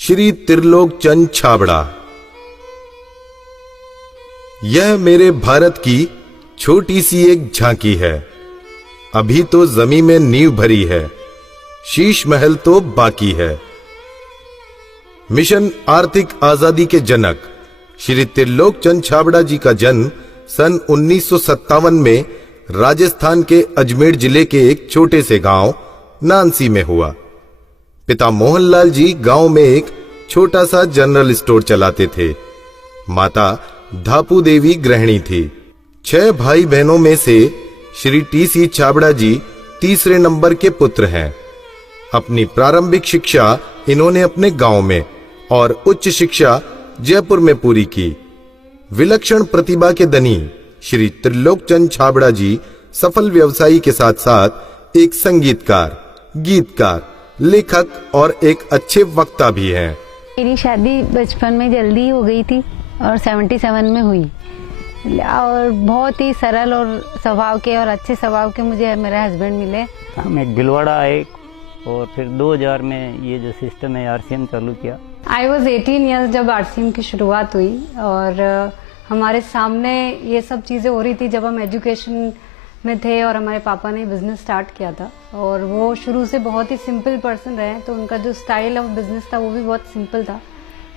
श्री त्रिलोक चंद छाबड़ा। यह मेरे भारत की छोटी सी एक झांकी है। अभी तो जमीन में नींव भरी है, शीश महल तो बाकी है। मिशन आर्थिक आजादी के जनक श्री त्रिलोक चंद छाबड़ा जी का जन्म सन 1957 में राजस्थान के अजमेर जिले के एक छोटे से गांव नानसी में हुआ। पिता मोहनलाल जी गांव में एक छोटा सा जनरल स्टोर चलाते थे। माता धापू देवी गृहिणी थी। 6 भाई बहनों में से श्री टी.सी. छाबड़ा जी तीसरे नंबर के पुत्र हैं। अपनी प्रारंभिक शिक्षा इन्होंने अपने गांव में और उच्च शिक्षा जयपुर में पूरी की। विलक्षण प्रतिभा के धनी श्री त्रिलोक चंद छाबड़ा जी सफल व्यवसायी के साथ साथ एक संगीतकार, गीतकार, लेखक और एक अच्छे वक्ता भी हैं। मेरी शादी बचपन में जल्दी हो गई थी और 77 में हुई और बहुत ही सरल और स्वभाव के और अच्छे स्वभाव के मुझे मेरे हस्बैंड मिले। हम एक भिलवाड़ा आए और फिर 2000 में ये जो सिस्टम है आरसीएम चालू किया। आई वॉज 18 ईयर्स जब आरसीएम की शुरुआत हुई और हमारे सामने ये सब चीजें हो रही थी जब हम एजुकेशन में थे और हमारे पापा ने बिजनेस स्टार्ट किया था और वो शुरू से बहुत ही सिंपल पर्सन रहे, तो उनका जो स्टाइल ऑफ बिजनेस था वो भी बहुत सिंपल था।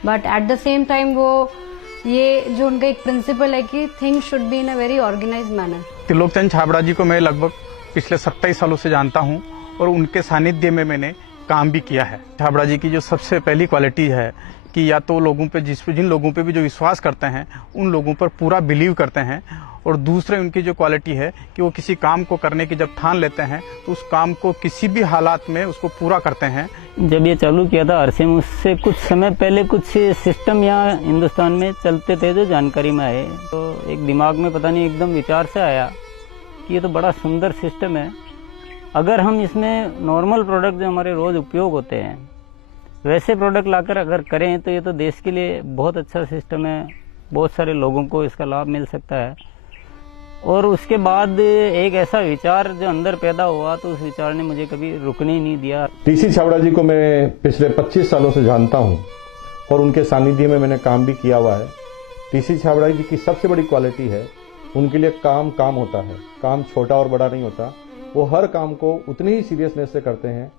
But at the same time वो ये जो उनका एक प्रिंसिपल है कि things should be in a very organised manner. Trilok Chand Chhabra ji को मैं लगभग पिछले 27 सालों से जानता हूं और उनके सानिध्य में मैंने काम भी किया है। छाबड़ा जी की जो सबसे पहली क्वालिटी है कि या तो लोगों पे जिन लोगों पे भी जो विश्वास करते हैं उन लोगों पर पूरा बिलीव करते हैं, और दूसरे उनकी जो क्वालिटी है कि वो किसी काम को करने की जब ठान लेते हैं तो उस काम को किसी भी हालात में उसको पूरा करते हैं। जब ये चालू किया था आरसीएम, उससे कुछ समय पहले कुछ सिस्टम यहाँ हिंदुस्तान में चलते थे जो जानकारी में आए, तो एक दिमाग में पता नहीं एकदम विचार से आया कि ये तो बड़ा सुंदर सिस्टम है। अगर हम इसमें नॉर्मल प्रोडक्ट जो हमारे रोज उपयोग होते हैं वैसे प्रोडक्ट लाकर अगर करें तो ये तो देश के लिए बहुत अच्छा सिस्टम है, बहुत सारे लोगों को इसका लाभ मिल सकता है। और उसके बाद एक ऐसा विचार जो अंदर पैदा हुआ तो उस विचार ने मुझे कभी रुकने ही नहीं दिया। टी.सी. छाबड़ा जी को मैं पिछले 25 सालों से जानता हूं और उनके सानिध्य में मैंने काम भी किया हुआ है। टी.सी. छाबड़ा जी की सबसे बड़ी क्वालिटी है उनके लिए काम होता है। काम छोटा और बड़ा नहीं होता, वो हर काम को उतनी ही सीरियसनेस से करते हैं,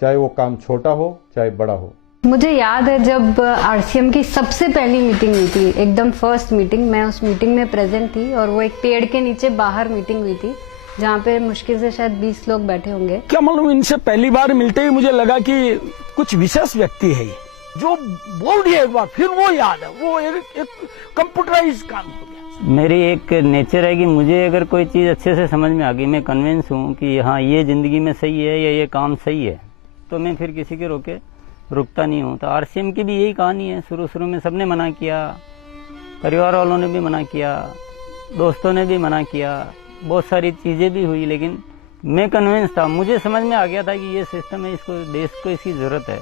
चाहे वो काम छोटा हो चाहे बड़ा हो। मुझे याद है जब आरसीएम की सबसे पहली मीटिंग हुई थी, एकदम फर्स्ट मीटिंग, मैं उस मीटिंग में प्रेजेंट थी और वो एक पेड़ के नीचे बाहर मीटिंग हुई थी जहाँ पे मुश्किल से शायद 20 लोग बैठे होंगे। क्या मालूम, इनसे पहली बार मिलते ही मुझे लगा कि कुछ विशेष व्यक्ति है ये, जो बोल दिया एक बार फिर वो याद है, वो एक कंप्यूटराइज काम हो गया। मेरी एक नेचर है कि मुझे अगर कोई चीज अच्छे से समझ में आ गई, मैं कन्विंस हूँ कि हाँ ये जिंदगी में सही है या ये काम सही है, तो मैं फिर किसी के रोके रुकता नहीं हूँ। तो आरसीएम की भी यही कहानी है। शुरू में सबने मना किया, परिवार वालों ने भी मना किया, दोस्तों ने भी मना किया, बहुत सारी चीज़ें भी हुई, लेकिन मैं कन्विंस था, मुझे समझ में आ गया था कि ये सिस्टम है, इसको देश को इसकी ज़रूरत है,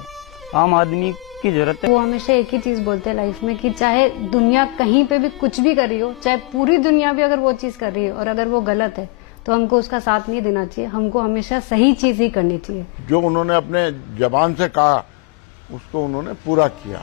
आम आदमी की ज़रूरत है। वो हमेशा एक ही चीज़ बोलते हैं लाइफ में कि चाहे दुनिया कहीं पे भी कुछ भी कर रही हो, चाहे पूरी दुनिया भी अगर वो चीज़ कर रही है और अगर वो गलत है तो हमको उसका साथ नहीं देना चाहिए, हमको हमेशा सही चीज़ ही करनी चाहिए। जो उन्होंने अपने जबान से कहा उसको उन्होंने पूरा किया।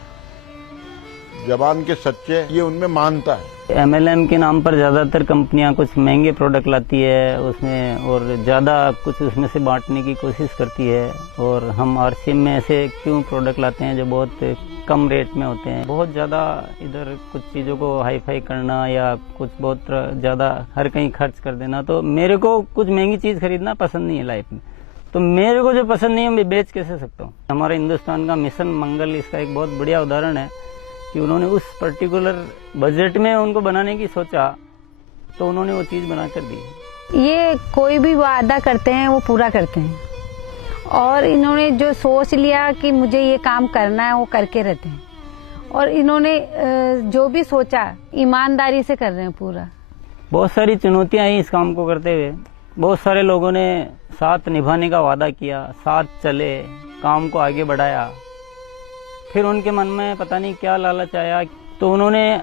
जबान के सच्चे ये उनमें मानता है। एमएलएम के नाम पर ज्यादातर कंपनियां कुछ महंगे प्रोडक्ट लाती है उसमें और ज्यादा कुछ उसमें से बांटने की कोशिश करती है, और हम आरसीएम में ऐसे क्यों प्रोडक्ट लाते हैं जो बहुत कम रेट में होते हैं। बहुत ज्यादा इधर कुछ चीजों को हाई फाई करना या कुछ बहुत ज्यादा हर कहीं खर्च कर देना, तो मेरे को कुछ महंगी चीज खरीदना पसंद नहीं है लाइफ में। तो मेरे को जो पसंद नहीं है मैं बेच कैसे सकता हूँ। हमारे हिंदुस्तान का मिशन मंगल इसका एक बहुत बढ़िया उदाहरण है कि उन्होंने उस पर्टिकुलर बजट में उनको बनाने की सोचा तो उन्होंने वो चीज़ बना कर दी। ये कोई भी वादा करते हैं वो पूरा करते हैं और इन्होंने जो सोच लिया कि मुझे ये काम करना है वो करके रहते हैं, और इन्होंने जो भी सोचा ईमानदारी से कर रहे हैं पूरा। बहुत सारी चुनौतियाँ आई इस काम को करते हुए, बहुत सारे लोगों ने साथ निभाने का वादा किया, साथ चले, काम को आगे बढ़ाया, फिर उनके मन में पता नहीं क्या लालच आया तो उन्होंने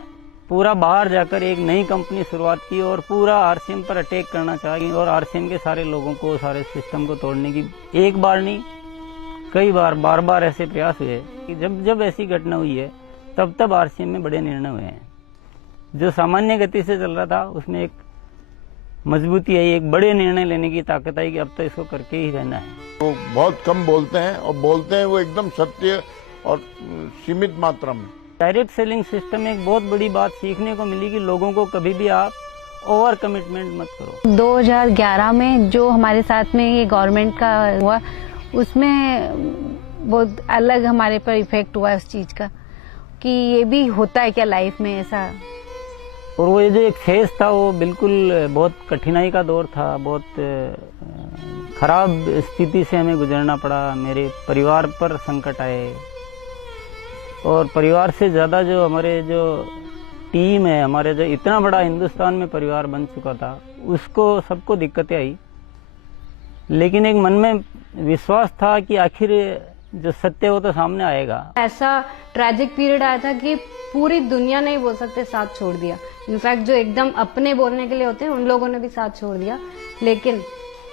पूरा बाहर जाकर एक नई कंपनी शुरुआत की और पूरा आरसीएम पर अटैक करना चाहिए और आरसीएम के सारे लोगों को, सारे सिस्टम को तोड़ने की एक बार नहीं कई बार बार ऐसे प्रयास हुए कि जब ऐसी घटना हुई है तब आरसीएम में बड़े निर्णय हुए हैं। जो सामान्य गति से चल रहा था उसमें एक मजबूती आई, एक बड़े निर्णय लेने की ताकत आई कि अब तो इसको करके ही रहना है। वो बहुत कम बोलते हैं और बोलते हैं वो एकदम सत्य और सीमित मात्रा में। डायरेक्ट सेलिंग सिस्टम में एक बहुत बड़ी बात सीखने को मिली कि लोगों को कभी भी आप ओवर कमिटमेंट मत करो। 2011 में जो हमारे साथ में ये गवर्नमेंट का हुआ उसमें बहुत अलग हमारे पर इफेक्ट हुआ उस चीज का कि ये भी होता है क्या लाइफ में ऐसा। और वो ये जो एक फेज था वो बिल्कुल बहुत कठिनाई का दौर था, बहुत खराब स्थिति से हमें गुजरना पड़ा। मेरे परिवार पर संकट आए और परिवार से ज़्यादा जो हमारे जो टीम है, हमारे जो इतना बड़ा हिंदुस्तान में परिवार बन चुका था, उसको सबको दिक्कतें आई। लेकिन एक मन में विश्वास था कि आखिर जो सत्य वो तो सामने आएगा। ऐसा ट्रैजिक पीरियड आया था कि पूरी दुनिया ने ही बोल सकते साथ छोड़ दिया। इनफैक्ट जो एकदम अपने बोलने के लिए होते हैं उन लोगों ने भी साथ छोड़ दिया। लेकिन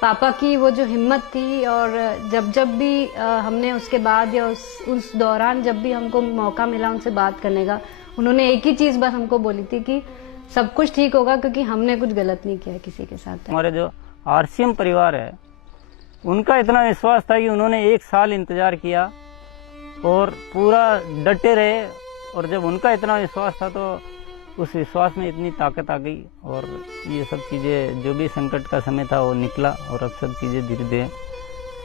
पापा की वो जो हिम्मत थी और जब भी हमने उसके बाद या उस दौरान जब भी हमको मौका मिला उनसे बात करने का, उन्होंने एक ही चीज बस हमको बोली थी कि सब कुछ ठीक होगा क्योंकि हमने कुछ गलत नहीं किया किसी के साथ। हमारे जो आरसीएम परिवार है उनका इतना विश्वास था कि उन्होंने 1 साल इंतजार किया और पूरा डटे रहे। और जब उनका इतना विश्वास था तो उस विश्वास में इतनी ताकत आ गई और ये सब चीज़ें, जो भी संकट का समय था वो निकला और अब सब चीज़ें धीरे धीरे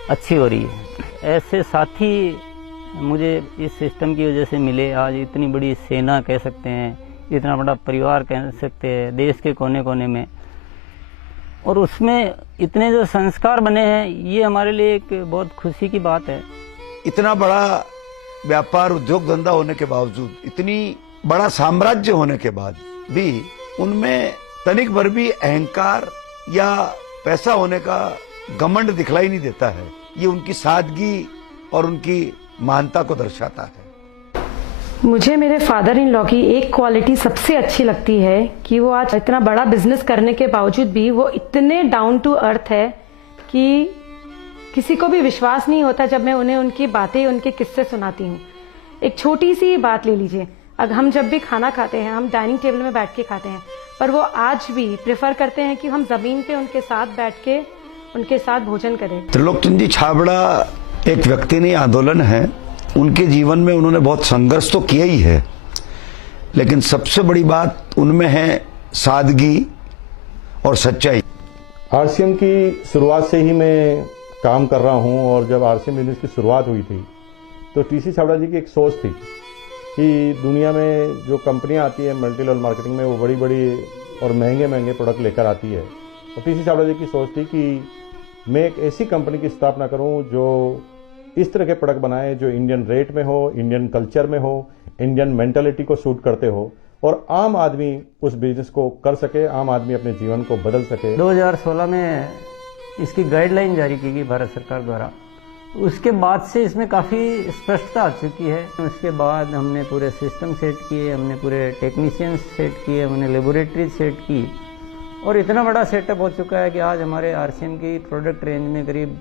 अच्छी हो रही है। ऐसे साथी मुझे इस सिस्टम की वजह से मिले। आज इतनी बड़ी सेना कह सकते हैं, इतना बड़ा परिवार कह सकते हैं देश के कोने कोने में, और उसमें इतने जो संस्कार बने हैं, ये हमारे लिए एक बहुत खुशी की बात है। इतना बड़ा व्यापार उद्योग धंधा होने के बावजूद, इतनी बड़ा साम्राज्य होने के बाद भी उनमें तनिक भर भी अहंकार या पैसा होने का घमंड दिखलाई नहीं देता है। ये उनकी सादगी और उनकी महानता को दर्शाता है। मुझे मेरे फादर इन लॉ की एक क्वालिटी सबसे अच्छी लगती है कि वो आज इतना बड़ा बिजनेस करने के बावजूद भी वो इतने डाउन टू अर्थ है कि किसी को भी विश्वास नहीं होता जब मैं उन्हें उनकी बातें, उनके किस्से सुनाती हूँ। एक छोटी सी बात ले लीजिए, अगर हम जब भी खाना खाते हैं हम डाइनिंग टेबल में बैठ के खाते हैं, पर वो आज भी प्रेफर करते हैं कि हम जमीन पे उनके साथ बैठ के उनके साथ भोजन करें। त्रिलोकचंद जी छाबड़ा एक व्यक्ति नहीं, आंदोलन है। उनके जीवन में उन्होंने बहुत संघर्ष तो किया ही है, लेकिन सबसे बड़ी बात उनमें है सादगी और सच्चाई। आरसीएम की शुरुआत से ही मैं काम कर रहा हूं और जब आरसीएम बिजनेस की शुरुआत हुई थी तो टीसी छाबड़ा जी की एक सोच थी कि दुनिया में जो कंपनियां आती है मल्टी लेवल मार्केटिंग में, वो बड़ी बड़ी और महंगे महंगे प्रोडक्ट लेकर आती है। और टीसी छाबड़ा जी की सोच थी कि मैं एक ऐसी कंपनी की स्थापना करूं जो इस तरह के प्रोडक्ट बनाए जो इंडियन रेट में हो, इंडियन कल्चर में हो, इंडियन मेंटालिटी को सूट करते हो और आम आदमी उस बिजनेस को कर सके, आम आदमी अपने जीवन को बदल सके। 2016 में इसकी गाइडलाइन जारी की गई भारत सरकार द्वारा। उसके बाद से इसमें काफ़ी स्पष्टता आ चुकी है। उसके बाद हमने पूरे सिस्टम सेट किए, हमने पूरे टेक्नीशियंस सेट किए, हमने लेबोरेटरी सेट की और इतना बड़ा सेटअप हो चुका है कि आज हमारे आरसीएम की प्रोडक्ट रेंज में करीब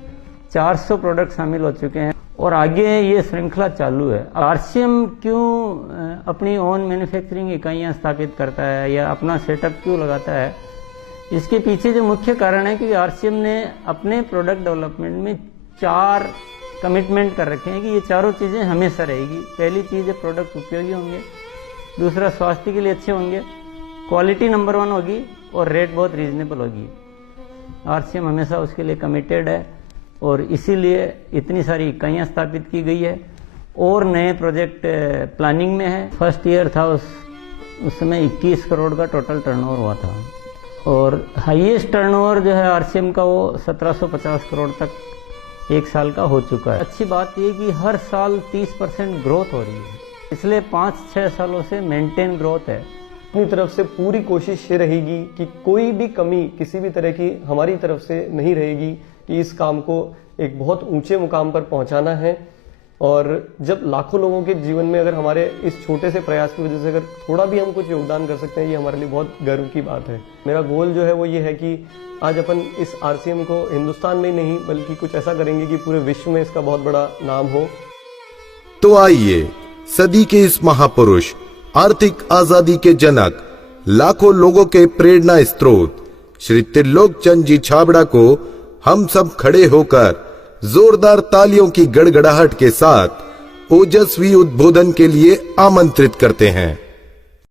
400 प्रोडक्ट शामिल हो चुके हैं और आगे ये श्रृंखला चालू है। आरसीएम क्यों अपनी ओन मैन्युफैक्चरिंग इकाइयाँ स्थापित करता है या अपना सेटअप क्यों लगाता है, इसके पीछे जो मुख्य कारण है कि आरसीएम ने अपने प्रोडक्ट डेवलपमेंट में 4 कमिटमेंट कर रखे हैं कि ये चारों चीज़ें हमेशा रहेगी। पहली चीज़ है प्रोडक्ट उपयोगी होंगे, दूसरा स्वास्थ्य के लिए अच्छे होंगे, क्वालिटी नंबर 1 होगी और रेट बहुत रीजनेबल होगी। आरसीएम हमेशा उसके लिए कमिटेड है और इसीलिए इतनी सारी इकाइयाँ स्थापित की गई है और नए प्रोजेक्ट प्लानिंग में है। फर्स्ट ईयर था उस समय 21 करोड़ का टोटल टर्नओवर हुआ था और हाईएस्ट टर्नओवर जो है आरसीएम का वो 1750 करोड़ तक एक साल का हो चुका है। अच्छी बात ये कि हर साल 30% ग्रोथ हो रही है, इसलिए 5-6 सालों से मेंटेन ग्रोथ है। अपनी तरफ से पूरी कोशिश ये रहेगी कि कोई भी कमी किसी भी तरह की हमारी तरफ से नहीं रहेगी कि इस काम को एक बहुत ऊंचे मुकाम पर पहुंचाना है। और जब लाखों लोगों के जीवन में अगर हमारे इस छोटे से प्रयास की वजह से अगर थोड़ा भी हम कुछ योगदान कर सकते हैं, ये हमारे लिए बहुत गर्व की बात है। मेरा गोल जो है वो ये है कि आज अपन इस आरसीएम को हिंदुस्तान में नहीं बल्कि कुछ ऐसा करेंगे कि पूरे विश्व में इसका बहुत बड़ा नाम हो। तो आइए सदी के इस महापुरुष, आर्थिक आजादी के जनक, लाखों लोगों के प्रेरणा स्रोत श्री त्रिलोक चंद जी छाबड़ा को हम सब खड़े होकर जोरदार तालियों की गड़गड़ाहट के साथ ओजस्वी उद्बोधन के लिए आमंत्रित करते हैं।